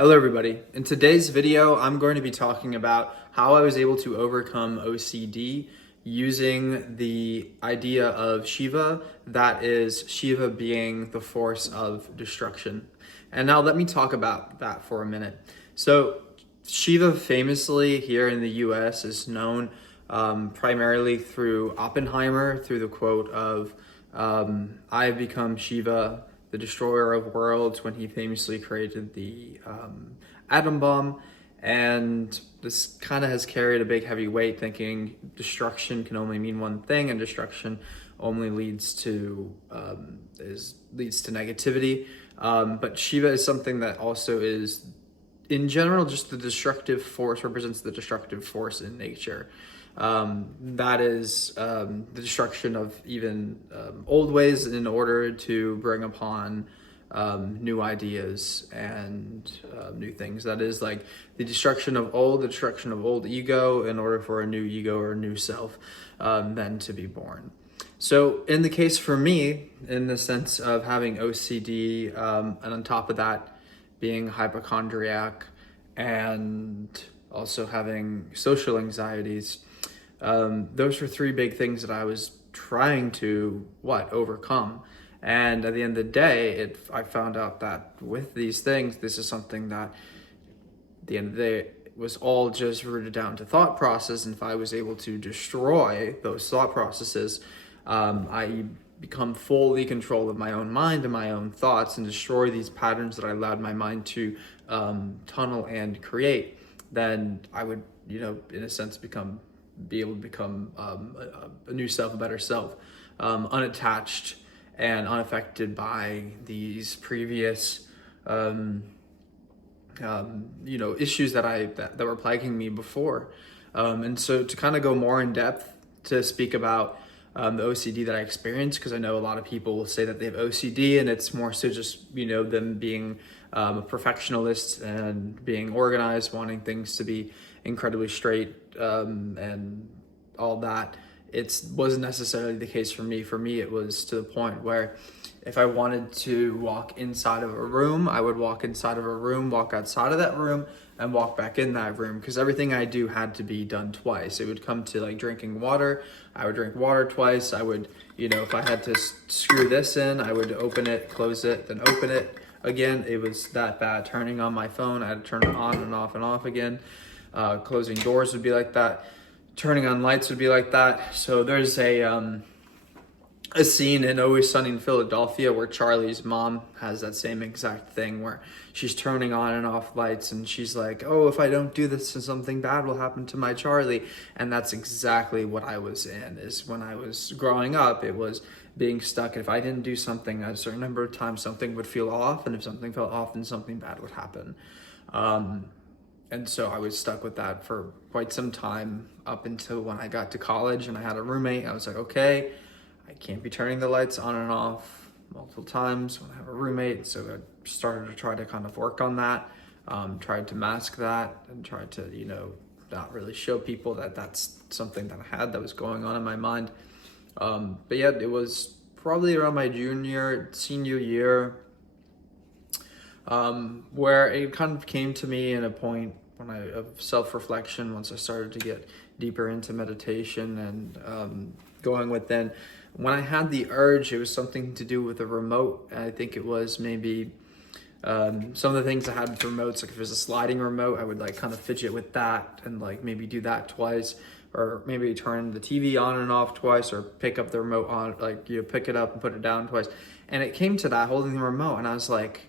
Hello everybody. In today's video, I'm going to be talking about how I was able to overcome OCD using the idea of Shiva, that is Shiva being the force of destruction. And now let me talk about that for a minute. So Shiva famously here in the US is known primarily through Oppenheimer, through the quote of, I have become Shiva, the destroyer of worlds, when he famously created the atom bomb. And this kind of has carried a big heavy weight, thinking destruction can only mean one thing, and destruction only leads to negativity. But Shiva is something that also is, in general, just the destructive force, represents the destructive force in nature. That is the destruction of even old ways in order to bring upon new ideas and new things. That is like the destruction of old ego in order for a new ego or a new self then to be born. So in the case for me, in the sense of having OCD, and on top of that being hypochondriac and also having social anxieties, those were three big things that I was trying to overcome. And at the end of the day, I found out that with these things, this is something that at the end of the day was all just rooted down to thought process. And if I was able to destroy those thought processes, I become fully control of my own mind and my own thoughts, and destroy these patterns that I allowed my mind to tunnel and create, then I would, in a sense, be able to become a new self, a better self, unattached and unaffected by these previous issues that were plaguing me before. And so to kind of go more in depth to speak about the OCD that I experienced, because I know a lot of people will say that they have OCD and it's more so just them being a perfectionist and being organized, wanting things to be incredibly straight and all that. It wasn't necessarily the case for me. For me, it was to the point where if I wanted to walk inside of a room, I would walk inside of a room, walk outside of that room, and walk back in that room, because everything I do had to be done twice. It would come to like drinking water. I would drink water twice. I would, if I had to screw this in, I would open it, close it, then open it again. It was that bad. Turning on my phone, I had to turn it on and off again. Closing doors would be like that. Turning on lights would be like that. So there's a scene in Always Sunny in Philadelphia where Charlie's mom has that same exact thing where she's turning on and off lights, and she's like, oh, if I don't do this, then something bad will happen to my Charlie. And that's exactly what I was in, is when I was growing up, it was being stuck. If I didn't do something a certain number of times, something would feel off, and if something felt off, then something bad would happen. And so I was stuck with that for quite some time, up until when I got to college and I had a roommate. I was like, okay, I can't be turning the lights on and off multiple times when I have a roommate. So I started to try to kind of work on that, tried to mask that, and tried to, not really show people that that's something that I had that was going on in my mind. But yeah, it was probably around my senior year, where it kind of came to me in a point of self-reflection, once I started to get deeper into meditation and going within. When I had the urge, it was something to do with a remote. I think it was maybe some of the things I had with remotes, like if it was a sliding remote, I would like kind of fidget with that and like maybe do that twice, or maybe turn the TV on and off twice, or pick up the remote on, like pick it up and put it down twice. And it came to that, holding the remote, and I was like,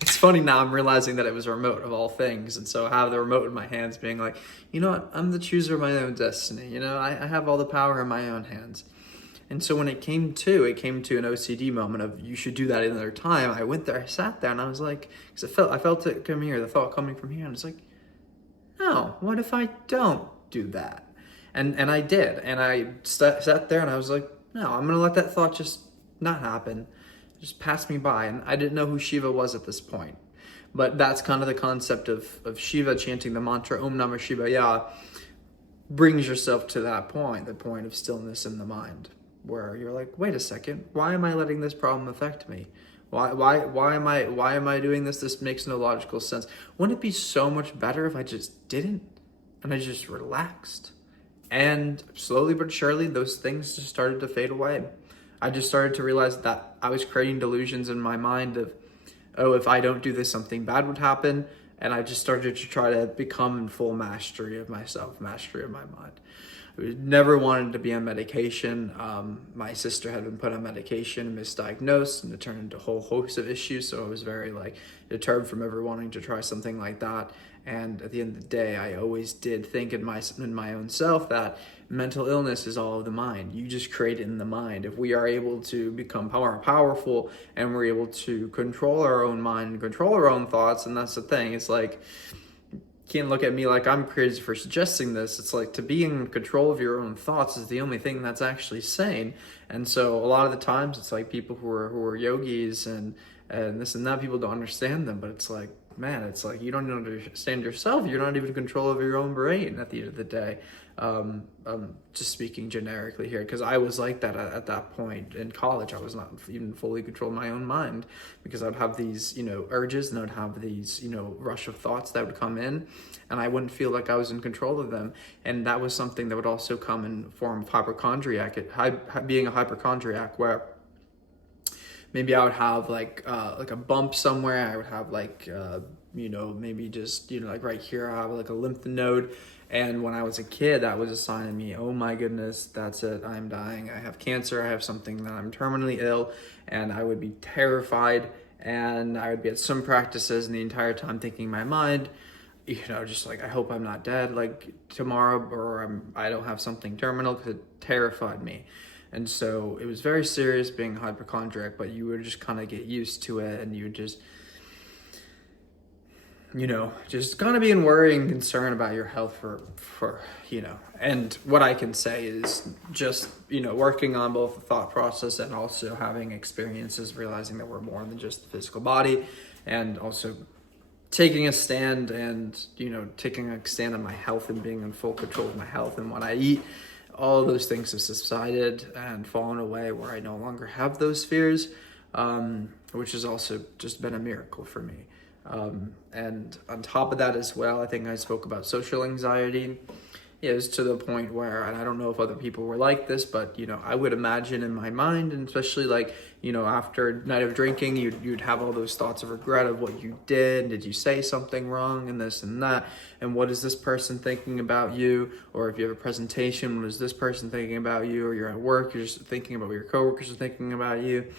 it's funny now, I'm realizing that it was a remote of all things. And so I have the remote in my hands being like, you know what, I'm the chooser of my own destiny. I have all the power in my own hands. And so when it came to an OCD moment of you should do that another time, I went there, I sat there, and I was like, because I felt it come here, the thought coming from here, and it's like, no, what if I don't do that? And I did, and I sat there and I was like, no, I'm gonna let that thought just not happen. Just passed me by, and I didn't know who Shiva was at this point. But that's kind of the concept of Shiva, chanting the mantra Om Namah Shivaya, brings yourself to that point, the point of stillness in the mind, where you're like, wait a second, why am I letting this problem affect me? Why am I doing this? This makes no logical sense. Wouldn't it be so much better if I just didn't and I just relaxed? And slowly but surely, those things just started to fade away. I just started to realize that I was creating delusions in my mind of, oh, if I don't do this, something bad would happen. And I just started to try to become in full mastery of myself, mastery of my mind. I never wanted to be on medication. My sister had been put on medication, misdiagnosed, and it turned into a whole host of issues. So I was very deterred from ever wanting to try something like that. And at the end of the day, I always did think in my own self that mental illness is all of the mind. You just create it in the mind. If we are able to become more powerful and we're able to control our own mind and control our own thoughts, and that's the thing. It's like, you can't look at me like I'm crazy for suggesting this. It's like, to be in control of your own thoughts is the only thing that's actually sane. And so a lot of the times it's like people who are yogis and this and that, people don't understand them, but it's like, man, it's like you don't understand yourself. You're not even in control of your own brain at the end of the day. Just speaking generically here, because I was like that at that point in college. I was not even fully controlling my own mind, because I'd have these, urges, and I'd have these, rush of thoughts that would come in, and I wouldn't feel like I was in control of them. And that was something that would also come in form of being a hypochondriac, where maybe I would have like a bump somewhere. I would have maybe just, like right here, I have like a lymph node. And when I was a kid, that was a sign of me, oh my goodness, that's it, I'm dying. I have cancer, I have something that I'm terminally ill. And I would be terrified, and I would be at some practices, and the entire time thinking in my mind, just like, I hope I'm not dead like tomorrow, or I don't have something terminal, because it terrified me. And so it was very serious being a hypochondriac, but you would just kind of get used to it, and you would just kind of be in worry and concern about your health for and what I can say is just, working on both the thought process and also having experiences, realizing that we're more than just the physical body, and also taking a stand and, taking a stand on my health and being in full control of my health and what I eat. All of those things have subsided and fallen away, where I no longer have those fears, which has also just been a miracle for me. And on top of that as well, I think I spoke about social anxiety. It was to the point where, and I don't know if other people were like this, but, I would imagine in my mind, and especially after a night of drinking, you'd have all those thoughts of regret of what you did you say something wrong, and this and that, and what is this person thinking about you? Or if you have a presentation, what is this person thinking about you? Or you're at work, you're just thinking about what your coworkers are thinking about you.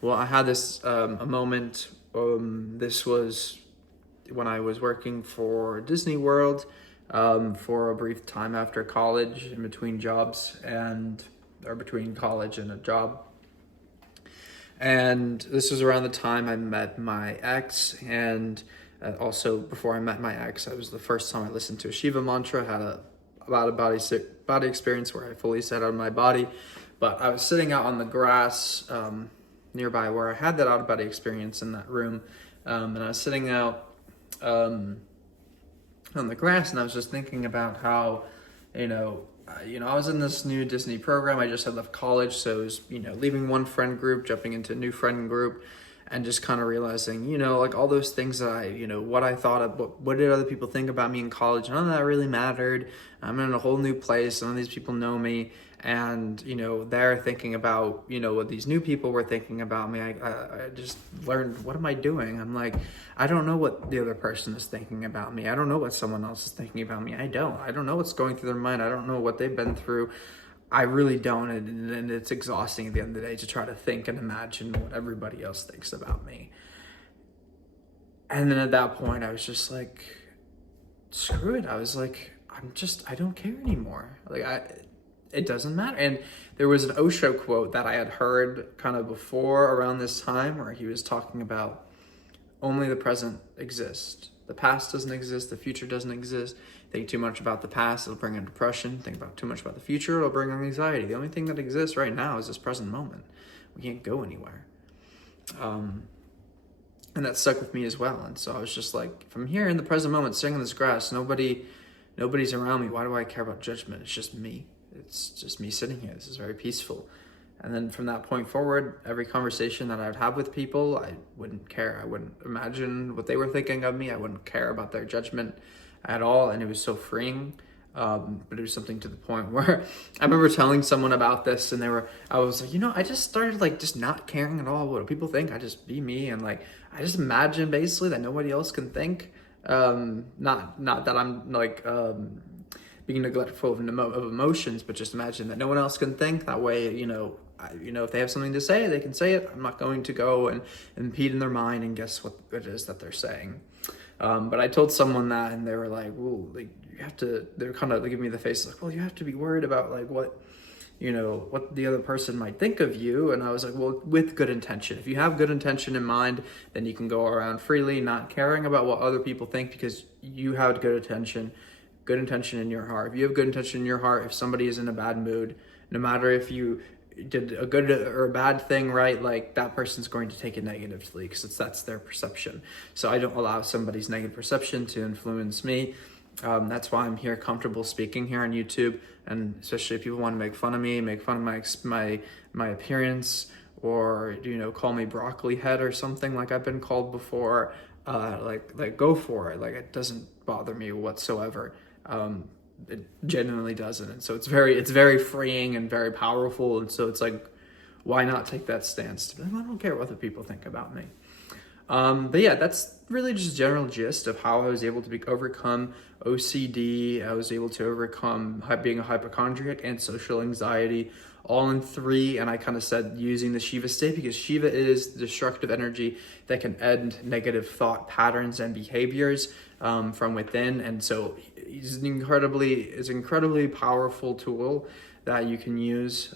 Well, I had this a moment. This was when I was working for Disney World for a brief time after college, in between jobs, or between college and a job. And this was around the time I met my ex, and also before I met my ex, it was the first time I listened to a Shiva mantra. I had a body experience where I fully sat out of my body, but I was sitting out on the grass nearby where I had that out-of-body experience in that room, and I was sitting out on the grass, and I was just thinking about how, I was in this new Disney program. I just had left college, so it was, leaving one friend group, jumping into a new friend group, and just kind of realizing, all those things that I, what I thought of, what did other people think about me in college? None of that really mattered. I'm in a whole new place. None of these people know me. And, they're thinking about, what these new people were thinking about me. I just learned, what am I doing? I'm like, I don't know what the other person is thinking about me. I don't know what someone else is thinking about me. I don't know what's going through their mind. I don't know what they've been through. I really don't. And it's exhausting at the end of the day to try to think and imagine what everybody else thinks about me. And then at that point, I was just like, screw it. I was like, I don't care anymore. It doesn't matter. And there was an Osho quote that I had heard kind of before around this time, where he was talking about only the present exists. The past doesn't exist. The future doesn't exist. Think too much about the past, it'll bring on depression. Think about too much about the future, it'll bring on anxiety. The only thing that exists right now is this present moment. We can't go anywhere. And that stuck with me as well. And so I was just like, from here in the present moment, sitting in this grass, nobody's around me. Why do I care about judgment? It's just me. It's just me sitting here. This is very peaceful. And then from that point forward, every conversation that I would have with people, I wouldn't care. I wouldn't imagine what they were thinking of me. I wouldn't care about their judgment at all. And it was so freeing. But it was something to the point where I remember telling someone about this, and I was like, I just started like just not caring at all what people think. I just be me, and like I just imagine basically that nobody else can think. Not that I'm like being neglectful of emotions, but just imagine that no one else can think that way. If they have something to say, they can say it. I'm not going to go and impede in their mind and guess what it is that they're saying. But I told someone that, and they were like, "Well, like you have to." They're kind of giving me the face like, "Well, you have to be worried about like what the other person might think of you." And I was like, "Well, with good intention. If you have good intention in mind, then you can go around freely, not caring about what other people think, because you had good intention in your heart. If you have good intention in your heart, if somebody is in a bad mood, no matter if you did a good or a bad thing, right, like that person's going to take it negatively because that's their perception. So I don't allow somebody's negative perception to influence me. That's why I'm here comfortable speaking here on YouTube, and especially if people want to make fun of me, make fun of my appearance, or call me broccoli head or something like I've been called before, like go for it. Like it doesn't bother me whatsoever. It genuinely doesn't. And so it's very freeing and very powerful. And so it's like, why not take that stance to be like, I don't care what other people think about me. But yeah, that's really just general gist of how I was able to overcome OCD. I was able to overcome being a hypochondriac and social anxiety, all in 3. And I kind of said using the Shiva state, because Shiva is the destructive energy that can end negative thought patterns and behaviors from within. And so it's an incredibly powerful tool that you can use.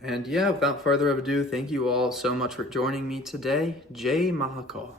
And yeah, without further ado, thank you all so much for joining me today. Jai Mahakal.